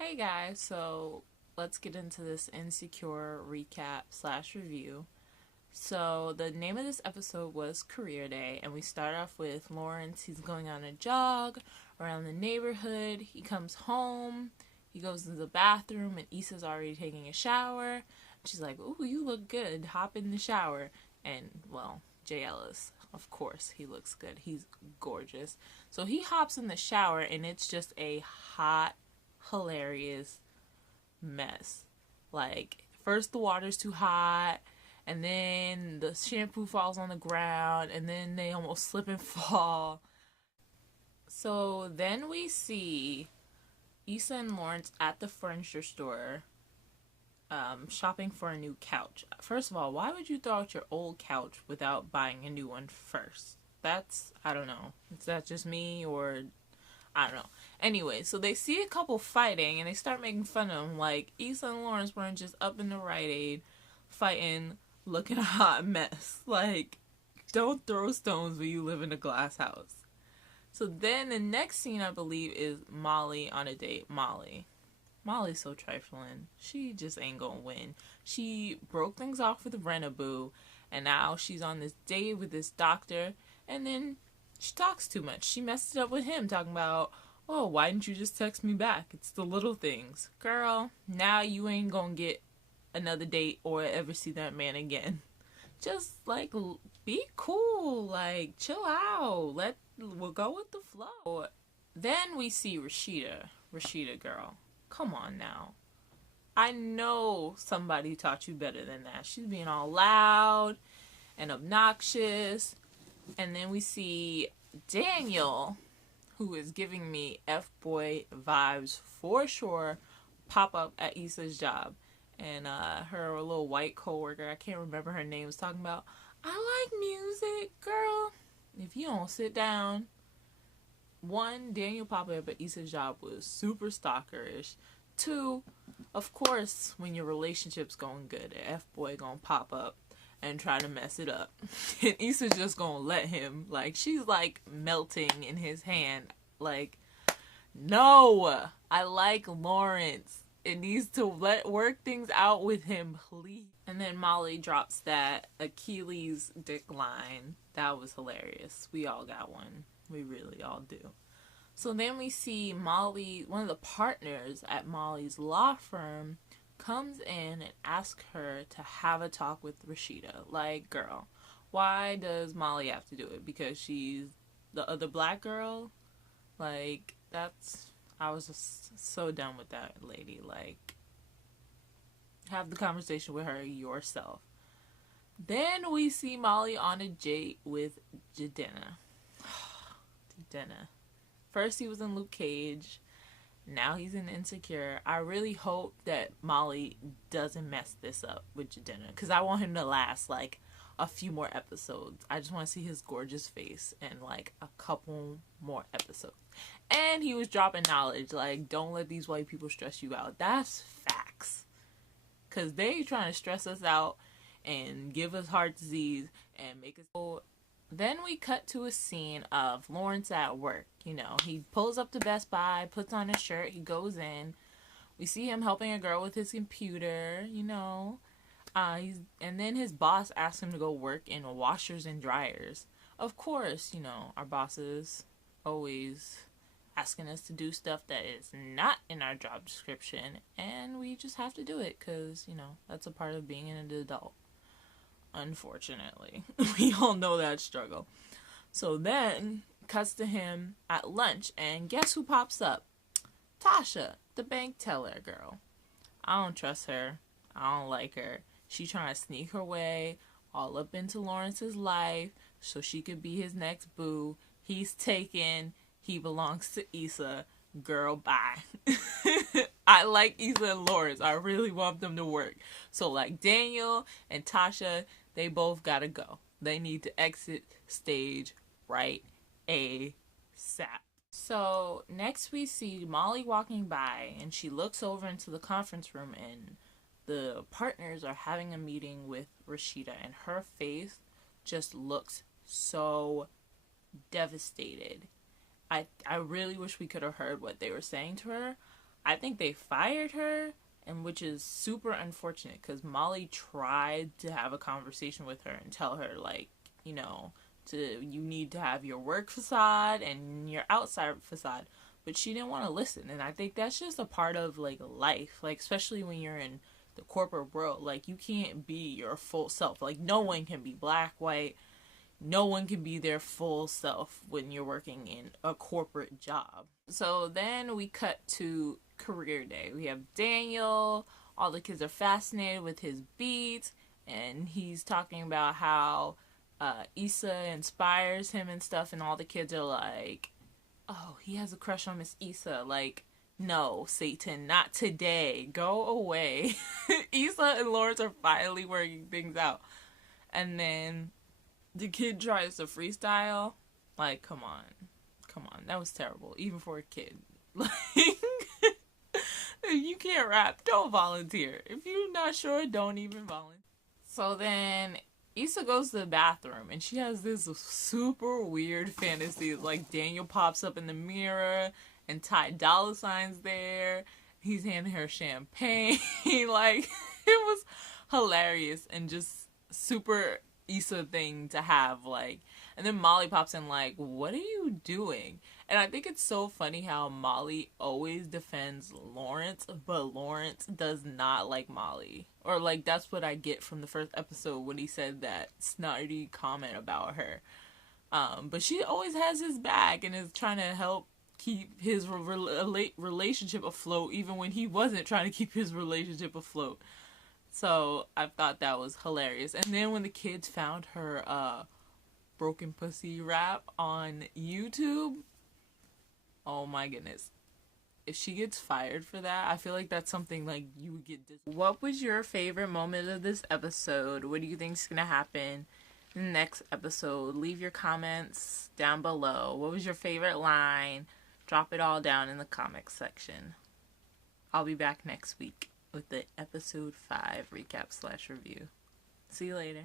Hey guys, so let's get into this Insecure recap slash review. So the name of this episode was Career Day, and we start off with Lawrence. He's going on a jog around the neighborhood. He comes home, he goes to the bathroom, and Issa's already taking a shower. She's like, "Ooh, you look good. Hop in the shower." And well, Jay Ellis, of course, he looks good. He's gorgeous. So he hops in the shower, and it's just a hot, hilarious mess. Like, first the water's too hot, and then the shampoo falls on the ground, and then they almost slip and fall. So then we see Issa and Lawrence at the furniture store, shopping for a new couch. First of all, why would you throw out your old couch without buying a new one first? That's, I don't know. Is that just me, or I don't know. Anyway, so they see a couple fighting and they start making fun of them. Like, Issa and Lawrence weren't just up in the Rite Aid fighting, looking a hot mess. Like, don't throw stones when you live in a glass house. So then the next scene, I believe, is Molly on a date. Molly's so trifling. She just ain't gonna win. She broke things off with Renaboo, and now she's on this date with this doctor, and then she talks too much. She messed it up with him, talking about, "Oh, why didn't you just text me back? It's the little things." Girl, now you ain't gonna get another date or ever see that man again. Just, like, be cool. Like, chill out. We'll go with the flow. Then we see Rashida. Rashida, girl. Come on now. I know somebody taught you better than that. She's being all loud and obnoxious. And then we see Daniel, who is giving me F-boy vibes for sure, pop up at Issa's job. And her little white coworker, I can't remember her name, was talking about, "I like music, girl." If you don't sit down. One, Daniel popping up at Issa's job was super stalkerish. Two, of course, when your relationship's going good, an F-boy gonna pop up and try to mess it up. And Issa's just gonna let him. Like, she's like melting in his hand. Like, no, I like Lawrence. It needs to work things out with him, please. And then Molly drops that Achilles dick line. That was hilarious. We all got one. We really all do. So then we see Molly, one of the partners at Molly's law firm, comes in and asks her to have a talk with Rashida. Like, girl, why does Molly have to do it? Because she's the other black girl? Like, I was just so done with that lady. Like, have the conversation with her yourself. Then we see Molly on a date with Jidenna. Jidenna. First he was in Luke Cage. Now he's in Insecure. I really hope that Molly doesn't mess this up with Jidenna, because I want him to last like a few more episodes. I just want to see his gorgeous face in like a couple more episodes. And he was dropping knowledge, like, don't let these white people stress you out. That's facts. Because they trying to stress us out and give us heart disease and make us... Then we cut to a scene of Lawrence at work. You know, he pulls up to Best Buy, puts on his shirt, he goes in. We see him helping a girl with his computer, you know. And then his boss asks him to go work in washers and dryers. Of course, you know, our bosses always asking us to do stuff that is not in our job description, and we just have to do it because, you know, that's a part of being an adult. Unfortunately, we all know that struggle. So then cuts to him at lunch, and guess who pops up? Tasha, the bank teller girl. I don't trust her. I don't like her. She trying to sneak her way all up into Lawrence's life so she could be his next boo. He's taken. He belongs to Issa. Girl, bye. I like Issa and Lawrence. I really want them to work. So, like, Daniel and Tasha, they both gotta go. They need to exit stage right ASAP. So, next we see Molly walking by, and she looks over into the conference room, and the partners are having a meeting with Rashida, and her face just looks so devastated. I really wish we could have heard what they were saying to her. I think they fired her, and which is super unfortunate because Molly tried to have a conversation with her and tell her, like, you know, you need to have your work facade and your outside facade, but she didn't want to listen. And I think that's just a part of like life, like especially when you're in the corporate world. Like, you can't be your full self. Like, no one can be black, white, no one can be their full self when you're working in a corporate job. So then we cut to career day. We have Daniel. All the kids are fascinated with his beats, and he's talking about how Issa inspires him and stuff, and all the kids are like, oh, he has a crush on Miss Issa. Like, no, Satan, not today. Go away. Issa and Lawrence are finally working things out. And then the kid tries to freestyle. Like, come on. Come on. That was terrible. Even for a kid. Like, if you can't rap, don't volunteer. If you're not sure, don't even volunteer. So then Issa goes to the bathroom and she has this super weird fantasy. Like, Daniel pops up in the mirror and Ty Dolla $ign's there. He's handing her champagne. Like, it was hilarious and just super Issa thing to have. Like, and then Molly pops in like, what are you doing? And I think it's so funny how Molly always defends Lawrence, but Lawrence does not like Molly. Or like, that's what I get from the first episode when he said that snarky comment about her. But she always has his back and is trying to help keep his relationship afloat, even when he wasn't trying to keep his relationship afloat. So I thought that was hilarious. And then when the kids found her Broken Pussy rap on YouTube, oh my goodness. If she gets fired for that, I feel like that's something like you would get What was your favorite moment of this episode? What do you think is going to happen in the next episode? Leave your comments down below. What was your favorite line? Drop it all down in the comments section. I'll be back next week with the episode 5 recap / review. See you later.